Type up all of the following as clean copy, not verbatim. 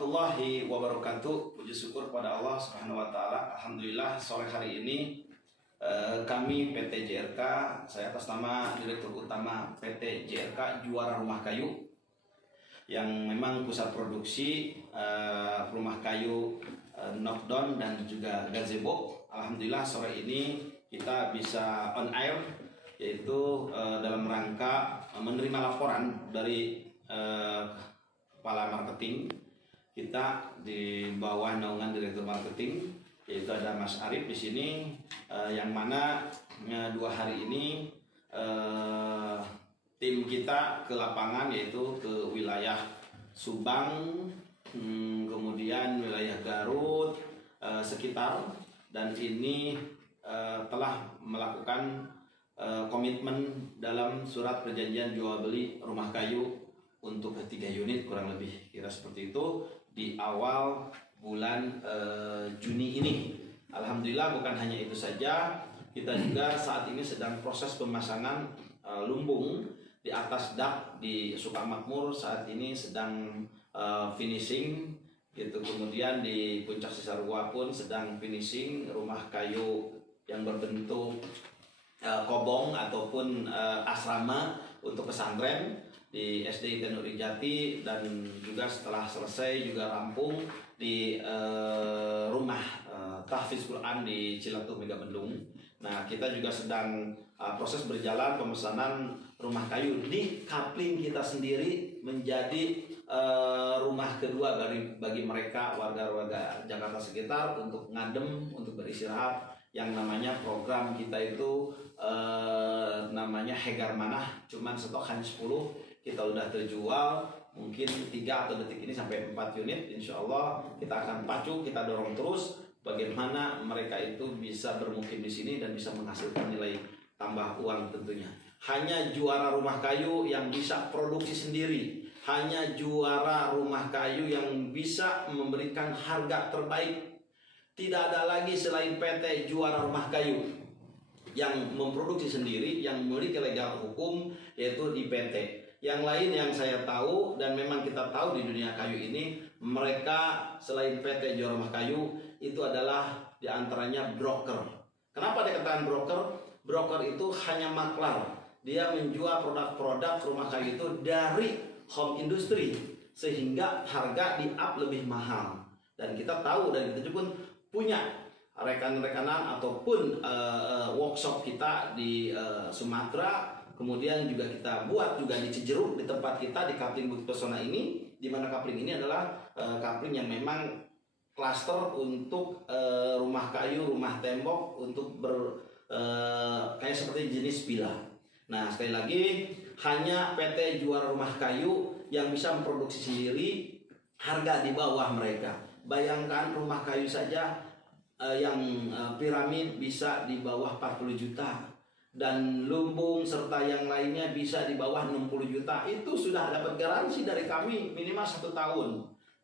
Warahmatullahi wabarakatuh. Puji syukur pada Allah Subhanahu wa taala. Alhamdulillah sore hari ini kami PT JRK, saya atas nama Direktur Utama PT JRK Juara Rumah Kayu yang memang pusat produksi rumah kayu knockdown dan juga gazebo. Alhamdulillah sore ini kita bisa on air, yaitu dalam rangka menerima laporan dari kepala marketing kita di bawah naungan Direktur Marketing, yaitu ada Mas Arif di sini, yang mana 2 hari ini tim kita ke lapangan, yaitu ke wilayah Subang, kemudian wilayah Garut, sekitar, dan ini telah melakukan komitmen dalam surat perjanjian jual beli rumah kayu untuk 3 unit kurang lebih, kira seperti itu, di awal bulan Juni ini. Alhamdulillah bukan hanya itu saja, kita juga saat ini sedang proses pemasangan lumbung di atas dak di Sukamakmur, saat ini sedang finishing gitu. Kemudian di Puncak Cisarua pun sedang finishing rumah kayu yang berbentuk kobong ataupun asrama untuk pesantren di SD Tenuri Jati, dan juga setelah selesai juga rampung di rumah tahfiz Quran di Cilatuh Megabendung. Nah, kita juga sedang proses berjalan pemesanan rumah kayu di kapling kita sendiri menjadi rumah kedua bagi mereka warga-warga Jakarta sekitar untuk ngadem, untuk beristirahat, yang namanya program kita itu namanya Hegar Manah, cuman stok hanya 10, kita udah terjual mungkin 3 atau detik ini sampai 4 unit. Insya Allah kita akan pacu, kita dorong terus bagaimana mereka itu bisa bermukim di sini dan bisa menghasilkan nilai tambah uang tentunya. Hanya juara rumah kayu yang bisa produksi sendiri, hanya juara rumah kayu yang bisa memberikan harga terbaik. Tidak ada lagi selain PT Juara Rumah Kayu yang memproduksi sendiri, yang memiliki legal hukum, yaitu di PT. Yang lain yang saya tahu, dan memang kita tahu di dunia kayu ini, mereka selain PT Juara Rumah Kayu itu adalah diantaranya broker. Kenapa dikatakan broker? Broker itu hanya maklar. Dia menjual produk-produk rumah kayu itu dari home industry, sehingga harga di-up lebih mahal. Dan kita tahu, dan kita juga punya rekan-rekanan ataupun workshop kita di Sumatera. Kemudian juga kita buat juga di Cijeruk, di tempat kita di Kapling Bukit Pesona ini, di mana kapling ini adalah kapling yang memang klaster untuk rumah kayu, rumah tembok, untuk kayak seperti jenis villa. Nah, sekali lagi hanya PT Juara Rumah Kayu yang bisa memproduksi sendiri, harga di bawah mereka. Bayangkan rumah kayu saja yang piramid bisa di bawah 40 juta. Dan lumbung serta yang lainnya bisa di bawah 60 juta. Itu sudah dapat garansi dari kami minimal 1 tahun.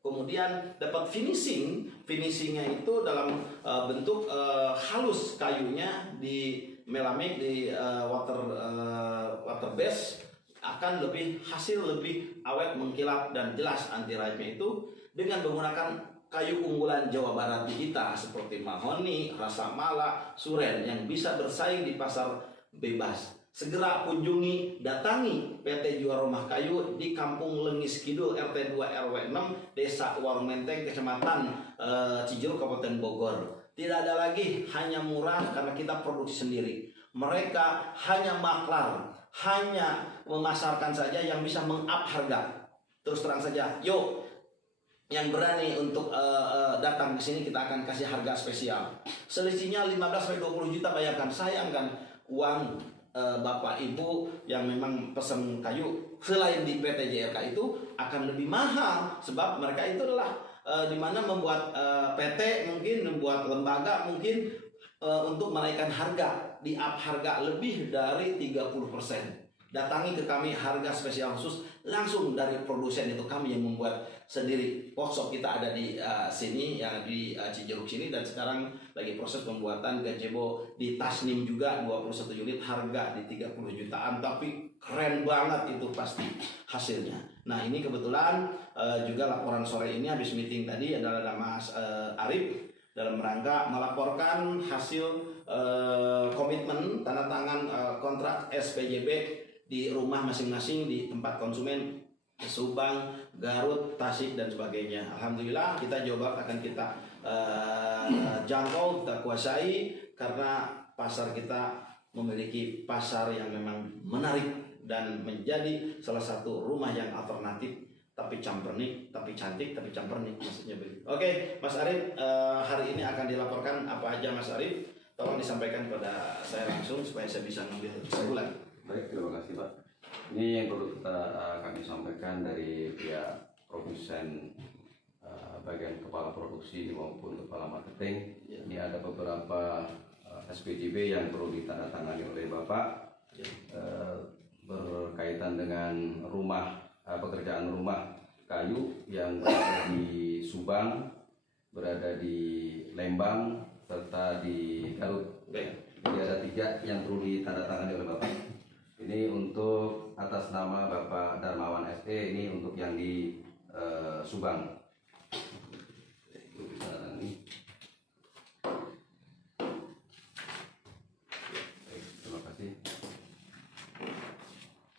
Kemudian dapat finishingnya itu dalam bentuk halus kayunya, di melamik, di water base, akan hasil lebih awet, mengkilap, dan jelas anti rayapnya itu dengan menggunakan kayu unggulan Jawa Barat di kita seperti mahoni, rasa mala, suren yang bisa bersaing di pasar bebas. Segera kunjungi, datangi PT Juara Rumah Kayu di Kampung Lengis Kidul, RT 2 RW 6, Desa Warung Menteng, Kecamatan Cijeruk, Kabupaten Bogor. Tidak ada lagi hanya murah karena kita produksi sendiri. Mereka hanya maklar, hanya memasarkan saja yang bisa meng-up harga. Terus terang saja, yuk, yang berani untuk datang ke sini kita akan kasih harga spesial. Selisihnya 15-20 juta, bayangkan, sayangkan uang Bapak Ibu yang memang pesan kayu selain di PT JRK itu akan lebih mahal, sebab mereka itu adalah dimana membuat PT, mungkin membuat lembaga, mungkin untuk menaikkan harga, di up harga lebih dari 30%. Datangi ke kami, harga spesial khusus langsung dari produsen, itu kami yang membuat sendiri. Workshop kita ada di sini, yang di Cijeruk sini, dan sekarang lagi proses pembuatan gazebo di Tasnim juga, 21 unit, harga di 30 jutaan, tapi keren banget itu pasti hasilnya. Nah ini kebetulan juga laporan sore ini habis meeting tadi adalah Mas Arif dalam rangka melaporkan hasil komitmen tanda tangan kontrak SPJB di rumah masing-masing di tempat konsumen Subang, Garut, Tasik dan sebagainya. Alhamdulillah kita Jawa Barat akan kita jangkau, kita kuasai karena pasar kita memiliki pasar yang memang menarik dan menjadi salah satu rumah yang alternatif, tapi campernik, tapi cantik, tapi campernik, maksudnya begitu. Oke, Mas Arif, hari ini akan dilaporkan apa aja Mas Arif? Tolong disampaikan kepada saya langsung supaya saya bisa ngambil kesimpulan. Baik, terima kasih Pak. Ini yang perlu kami sampaikan dari pihak produsen, bagian kepala produksi maupun kepala marketing. Ini ada beberapa SPJB yang perlu ditandatangani oleh Bapak. Berkaitan dengan pekerjaan rumah kayu yang berada di Subang, berada di Lembang, serta di Garut. Jadi ada 3 yang perlu ditandatangani oleh Bapak. Ini untuk atas nama Bapak Darmawan SE, ini untuk yang di Subang.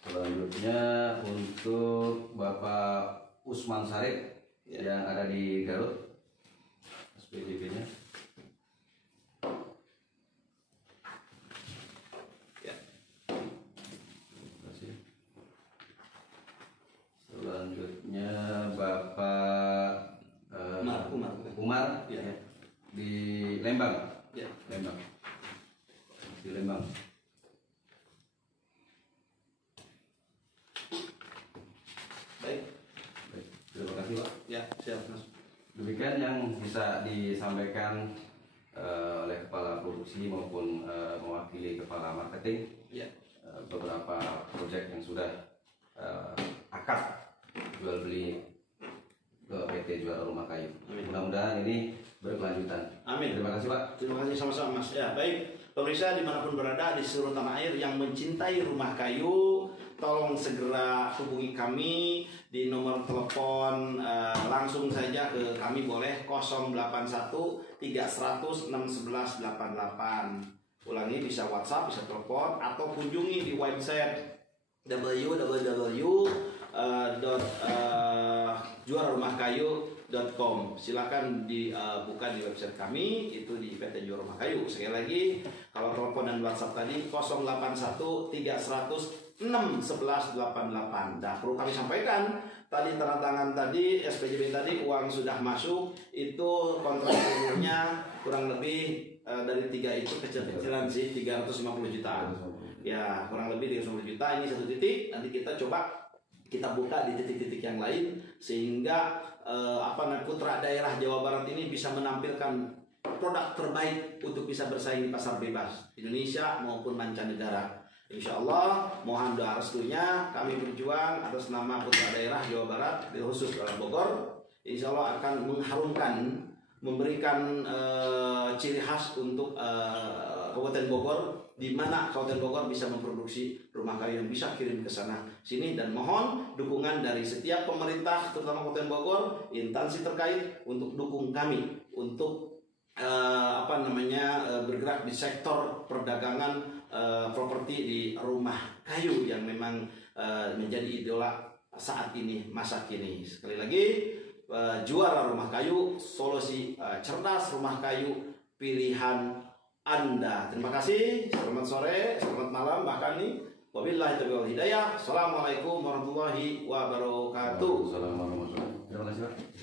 Selanjutnya untuk Bapak Usman Sarip yang ada di Garut, SPJB-nya. Selanjutnya Bapak Umar ya, di Lembang. Lembang. Di Lembang. Terima kasih Pak. Ya, siap Mas. Demikian yang bisa disampaikan oleh kepala produksi maupun mewakili kepala marketing. Ya. Beberapa proyek yang sudah akad jual beli ke PT Juara Rumah Kayu. Mudah-mudahan ini berkelanjutan. Amin. Terima kasih Pak. Terima kasih sama-sama Mas. Ya, baik. Pemirsa dimanapun berada di seluruh tanah air yang mencintai rumah kayu, tolong segera hubungi kami di nomor telepon langsung saja ke kami, boleh 081 3100 611 88. Ulangi, bisa WhatsApp, bisa telepon, atau kunjungi di website www.juararumahkayu.com. Silakan dibuka di website kami, itu di PT Juara Rumah Kayu. Sekali lagi, kalau telepon dan WhatsApp tadi 081 3100 61188. Nah, perlu kami sampaikan tadi tanda tangan tadi SPJB tadi uang sudah masuk, itu kontrak umurnya kurang lebih dari 3 itu kecil-kecilan sih 350 juta. Ya, kurang lebih 350 juta. Ini 1 titik. Nanti kita coba kita buka di titik-titik yang lain sehingga putra daerah Jawa Barat ini bisa menampilkan produk terbaik untuk bisa bersaing di pasar bebas Indonesia maupun mancanegara. Insya Allah, mohon doa restunya, kami berjuang atas nama putra daerah Jawa Barat, khusus dalam Bogor. Insya Allah akan mengharumkan, memberikan ciri khas untuk Kabupaten Bogor, di mana Kabupaten Bogor bisa memproduksi rumah kayu yang bisa kirim ke sana sini. Dan mohon dukungan dari setiap pemerintah, terutama Kabupaten Bogor, instansi terkait untuk dukung kami untuk bergerak di sektor perdagangan properti di rumah kayu yang memang menjadi idola saat ini, masa kini. Sekali lagi, Juara Rumah Kayu, solusi cerdas rumah kayu pilihan Anda. Terima kasih, selamat sore, selamat malam, bahkan nih wabillahi taufiq wal hidayah. Assalamualaikum warahmatullahi wabarakatuh. Assalamualaikum warahmatullahi wabarakatuh. Terima kasih Pak.